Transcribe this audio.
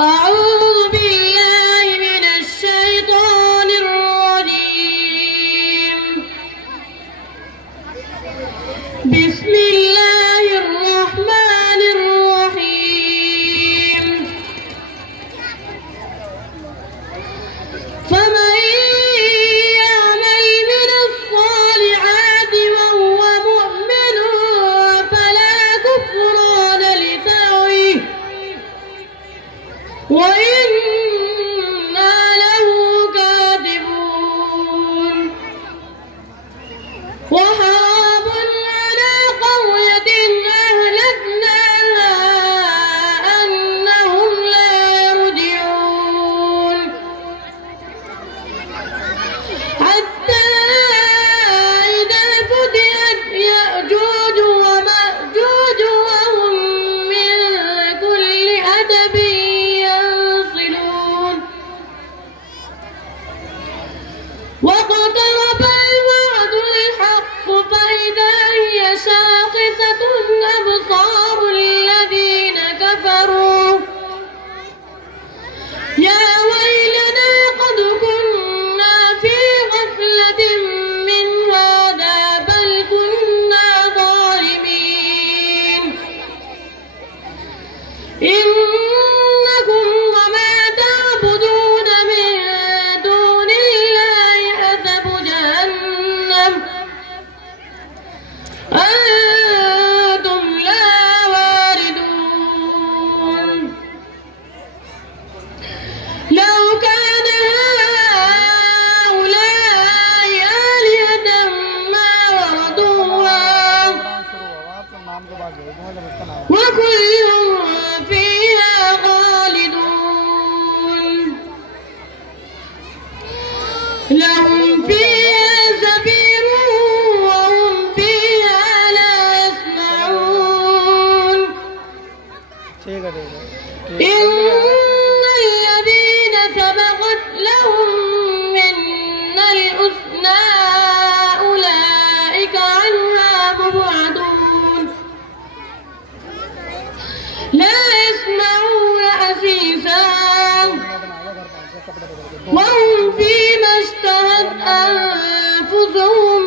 أعوذ بالله من الشيطان الرجيم. بسم الله الرحمن الرحيم. فمن يعمل من الصالحات وهو مؤمن فلا كفران لسعيه وإنا له كاتبون. وحرام على قرية أهلكناها أنهم لا يرجعون حتى إذا فتحت يأجوج ومأجوج وهم من كل حدب واقترب الوعد الحق فإذا هي شاخصة أبصار الذين كفروا يا ويلنا قد كنا في غفلة من هذا بل كنا ظالمين. إنكم وما تعبدون من دون الله حسب جهنم أنتم لا واردون. لو كان هؤلاء آلهة ما وردوها وكل فيها خالدون. لهم فيها زفير وهم فيها لا يسمعون. إن الذين سبقت لهم منا الحسنى أولئك عنها مبعدون لا يسمعون حسيسها وهم فيما اشتهت أنفسهم